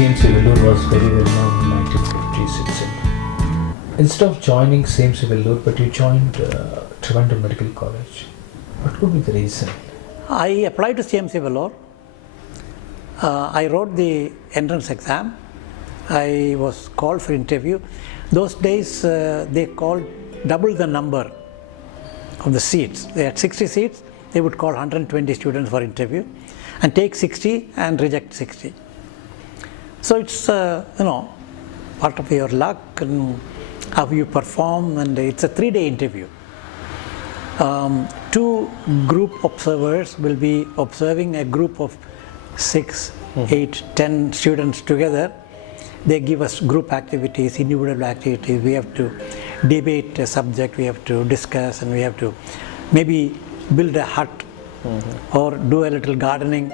CMC Vellore was very well known in 1950s itself. Instead of joining CMC Vellore, but you joined Trivandrum Medical College. What could be the reason? I applied to CMC Vellore. I wrote the entrance exam. I was called for interview. Those days they called double the number of the seats. They had 60 seats. They would call 120 students for interview and take 60 and reject 60. So it's part of your luck and how you perform, and it's a 3-day interview. 2 group observers will be observing a group of 6, 8, 10 students together. They give us group activities, individual activities. We have to debate a subject, we have to discuss, and we have to maybe build a hut or do a little gardening.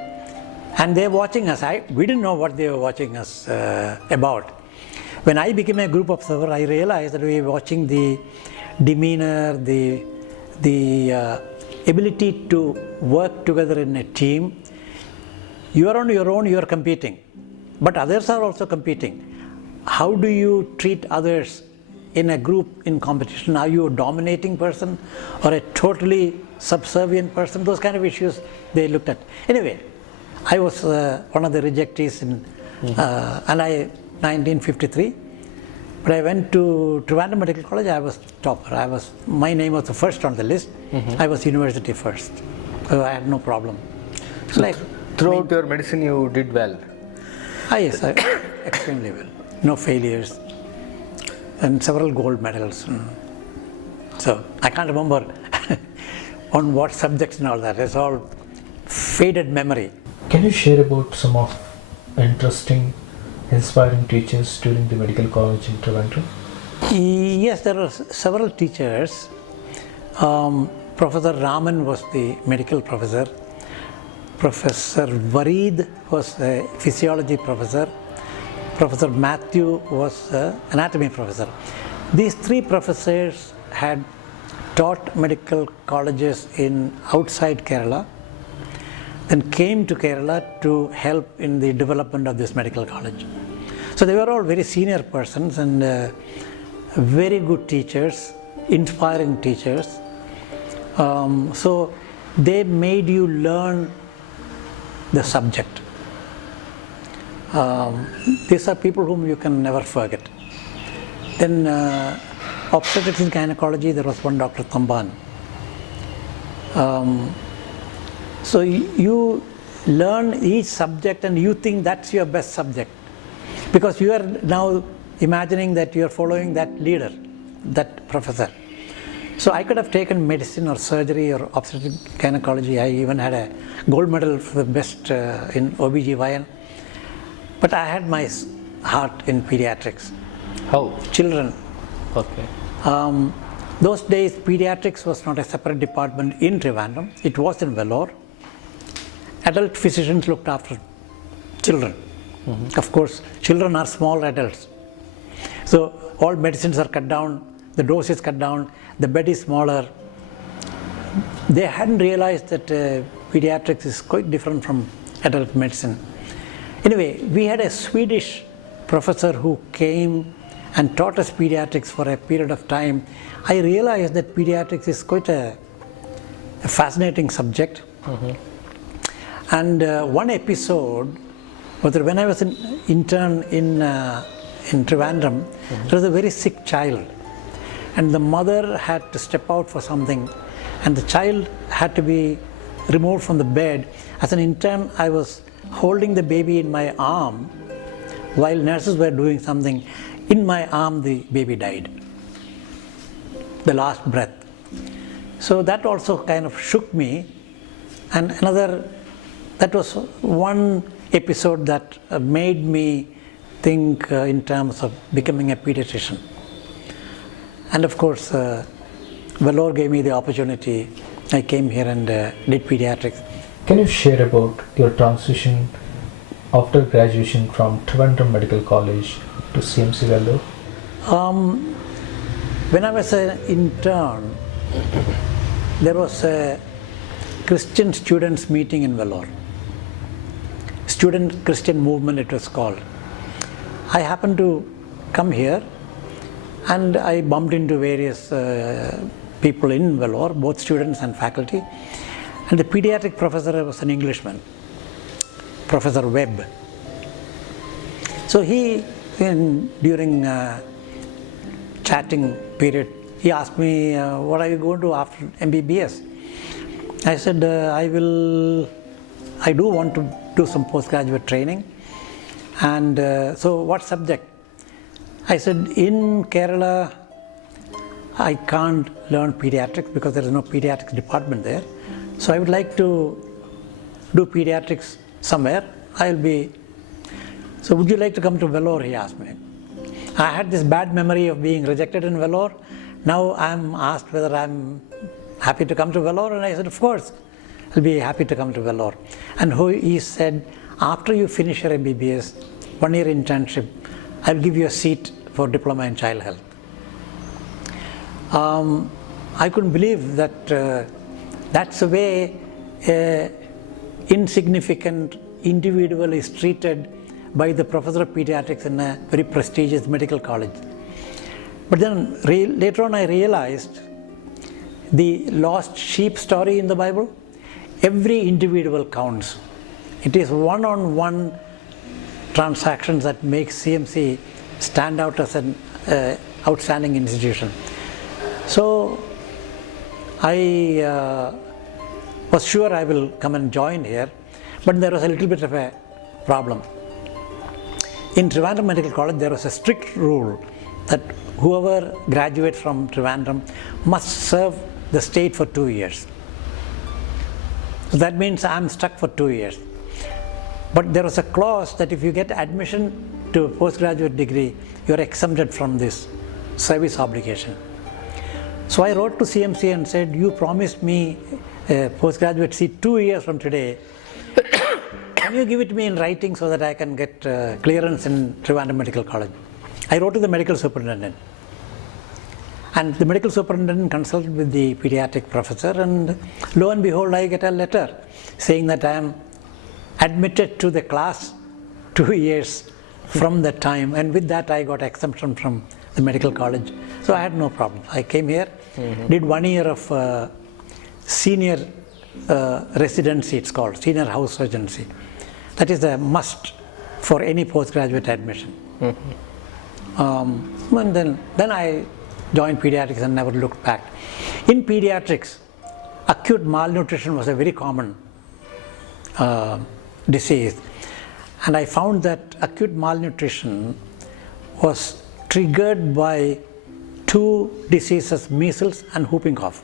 And they're watching us. We didn't know what they were watching us about. When I became a group observer, I realized that we were watching the demeanor, the ability to work together in a team. You are on your own, you are competing, but others are also competing. How do you treat others in a group in competition? Are you a dominating person or a totally subservient person? Those kind of issues they looked at. Anyway, I was one of the rejectees in 1953. But I went to Trivandrum Medical College. I was topper. My name was the first on the list. I was university first, so I had no problem. So throughout your medicine, you did well. Yes, extremely well. No failures, and several gold medals. So I can't remember on what subjects and all that. It's all faded memory. Can you share about some of interesting, inspiring teachers during the medical college in Trivandrum? Yes, there were several teachers. Professor Raman was the medical professor. Professor Vareed was a physiology professor. Professor Matthew was an anatomy professor. These 3 professors had taught medical colleges in outside Kerala, then came to Kerala to help in the development of this medical college. So they were all very senior persons and very good teachers, inspiring teachers. So they made you learn the subject. These are people whom you can never forget. Then obstetrics and gynecology, there was one Dr. Tamban. So you learn each subject and you think that's your best subject, because you are now imagining that you are following that leader, that professor. So I could have taken medicine or surgery or obstetrics gynecology. I even had a gold medal for the best in OBGYN. But I had my heart in pediatrics. How? Children. Okay. Those days pediatrics was not a separate department in Trivandrum. It was in Vellore. Adult physicians looked after children. Of course, children are small adults. So all medicines are cut down, the dose is cut down, the bed is smaller. They hadn't realized that pediatrics is quite different from adult medicine. Anyway, we had a Swedish professor who came and taught us pediatrics for a period of time. I realized that pediatrics is quite a fascinating subject. And one episode was that when I was an intern in Trivandrum, there was a very sick child, and the mother had to step out for something, and the child had to be removed from the bed. As an intern, I was holding the baby in my arm while nurses were doing something. In my arm, the baby died, the last breath. So that also kind of shook me. And that was one episode that made me think in terms of becoming a pediatrician. And of course, Vellore gave me the opportunity. I came here and did pediatrics. Can you share about your transition after graduation from Trivandrum Medical College to CMC Vellore? When I was an intern, there was a Christian students meeting in Vellore. Student Christian movement it was called. I happened to come here and I bumped into various people in Vellore, both students and faculty. And the pediatric professor was an Englishman, Professor Webb. So he, during chatting period, he asked me, what are you going to do after MBBS? I said, I do want to do some postgraduate training. And so what subject? I said, in Kerala, I can't learn pediatrics because there is no pediatrics department there. So I would like to do pediatrics somewhere. So would you like to come to Vellore, he asked me. I had this bad memory of being rejected in Vellore. Now I'm asked whether I'm happy to come to Vellore, and I said, of course, I'll be happy to come to Vellore. And he said, after you finish your MBBS, 1 year internship, I'll give you a seat for diploma in child health. I couldn't believe that that's the way insignificant individual is treated by the professor of pediatrics in a very prestigious medical college. But then later on I realized the lost sheep story in the Bible. Every individual counts. It is one-on-one transactions that make CMC stand out as an outstanding institution. So I was sure I will come and join here, but there was a little bit of a problem. In Trivandrum Medical College, there was a strict rule that whoever graduates from Trivandrum must serve the state for 2 years. So that means I'm stuck for 2 years. But there was a clause that if you get admission to a postgraduate degree, you're exempted from this service obligation. So I wrote to CMC and said, you promised me a postgraduate seat 2 years from today. Can you give it to me in writing so that I can get clearance in Trivandrum Medical College? I wrote to the medical superintendent. And the medical superintendent consulted with the pediatric professor, and lo and behold, I get a letter saying that I am admitted to the class 2 years from that time, and with that I got exemption from the medical college. So I had no problem. I came here, did 1 year of senior residency, it's called, senior house surgeoncy. That is a must for any postgraduate admission. And then I joined pediatrics and never looked back. In pediatrics, acute malnutrition was a very common disease. And I found that acute malnutrition was triggered by 2 diseases, measles and whooping cough.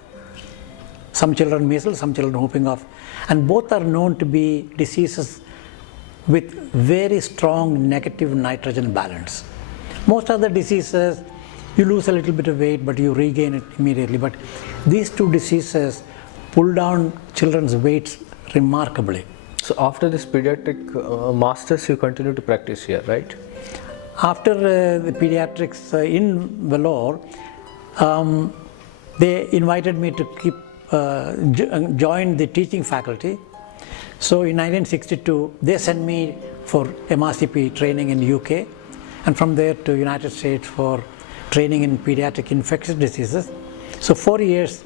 Some children measles, some children whooping cough. And both are known to be diseases with very strong negative nitrogen balance. Most other diseases, you lose a little bit of weight, but you regain it immediately. But these 2 diseases pull down children's weights remarkably. So after this pediatric masters, you continue to practice here, right? After the pediatrics in Vellore, they invited me to join the teaching faculty. So in 1962, they sent me for MRCP training in UK, and from there to United States for training in pediatric infectious diseases. So 4 years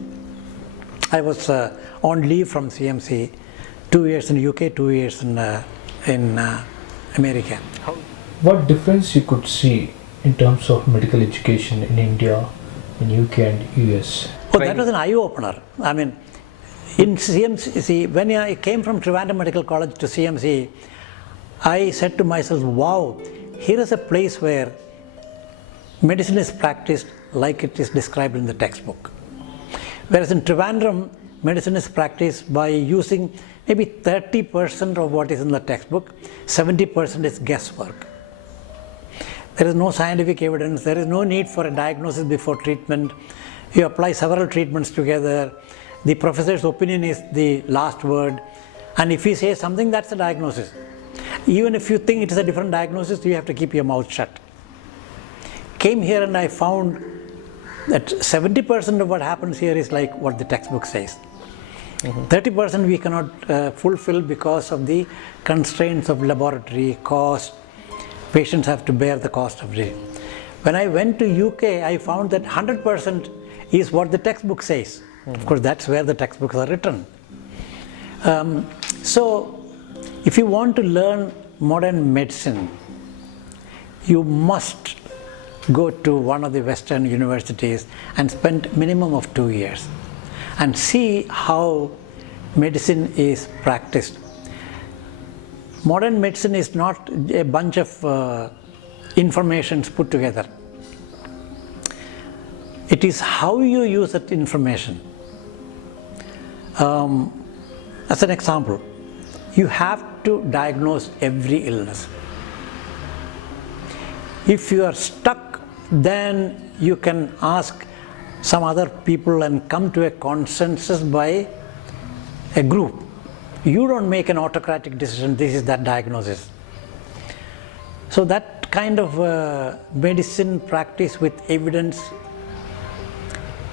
I was on leave from CMC, 2 years in UK, 2 years in America. What difference you could see in terms of medical education in India, in UK and US? Oh, that was an eye-opener. I mean, in CMC, when I came from Trivandrum Medical College to CMC, I said to myself, wow, here is a place where medicine is practiced like it is described in the textbook. Whereas in Trivandrum, medicine is practiced by using maybe 30% of what is in the textbook, 70% is guesswork. There is no scientific evidence, there is no need for a diagnosis before treatment. You apply several treatments together, the professor's opinion is the last word, and if he says something, that's a diagnosis. Even if you think it is a different diagnosis, you have to keep your mouth shut. Came here and I found that 70% of what happens here is like what the textbook says. 30% we cannot fulfill because of the constraints of laboratory, cost, patients have to bear the cost of it. When I went to UK, I found that 100% is what the textbook says. Of course, that's where the textbooks are written. So, if you want to learn modern medicine, you must go to one of the Western universities and spend minimum of 2 years and see how medicine is practiced. Modern medicine is not a bunch of informations put together. It is how you use that information. As an example, you have to diagnose every illness. If you are stuck, then you can ask some other people and come to a consensus by a group. You don't make an autocratic decision, this is that diagnosis. So that kind of medicine practice with evidence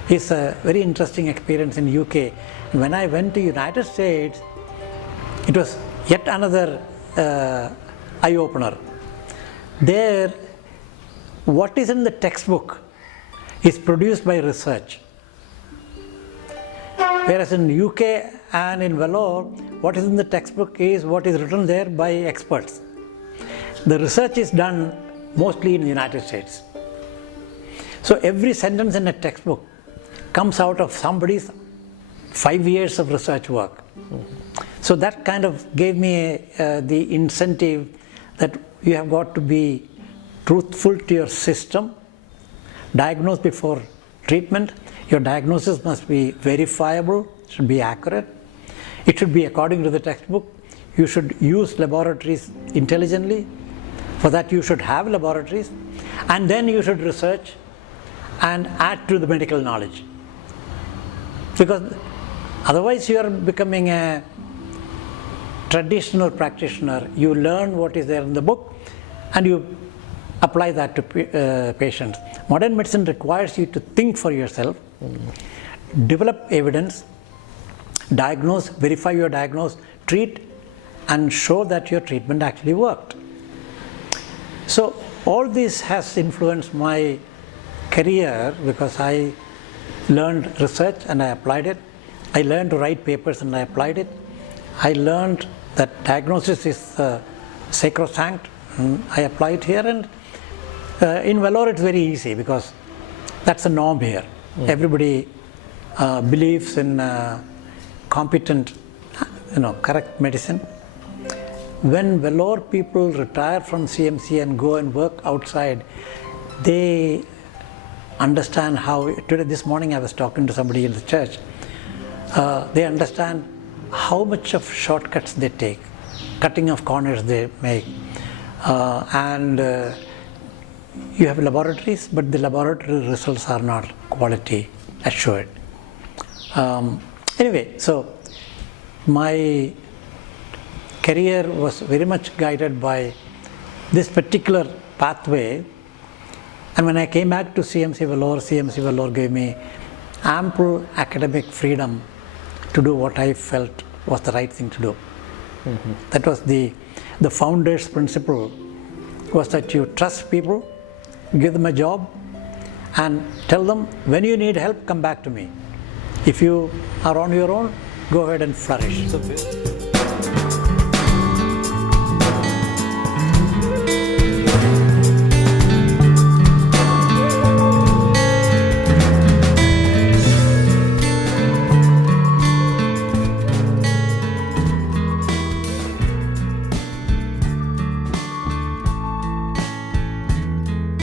is a very interesting experience in UK. And when I went to United States, it was yet another eye-opener. There, what is in the textbook is produced by research. Whereas in UK and in Vellore, what is in the textbook is what is written there by experts. The research is done mostly in the United States. So every sentence in a textbook comes out of somebody's 5 years of research work. So that kind of gave me the incentive that you have got to be truthful to your system, diagnose before treatment. Your diagnosis must be verifiable, should be accurate. It should be according to the textbook. You should use laboratories intelligently. For that you should have laboratories, and then you should research and add to the medical knowledge. Because otherwise you are becoming a traditional practitioner. You learn what is there in the book and you apply that to patients. Modern medicine requires you to think for yourself, develop evidence, diagnose, verify your diagnosis, treat, and show that your treatment actually worked. So all this has influenced my career because I learned research and I applied it. I learned to write papers and I applied it. I learned that diagnosis is sacrosanct and I apply it here. And in Vellore it's very easy because that's a norm here. Everybody believes in competent, correct medicine. When Vellore people retire from CMC and go and work outside, they understand how, this morning I was talking to somebody in the church, they understand how much of shortcuts they take, cutting of corners they make, and you have laboratories, but the laboratory results are not quality assured. Anyway, so my career was very much guided by this particular pathway, and when I came back to CMC Vellore gave me ample academic freedom to do what I felt was the right thing to do. That was the founder's principle, was that you trust people, give them a job, and tell them when you need help, come back to me. If you are on your own, go ahead and flourish.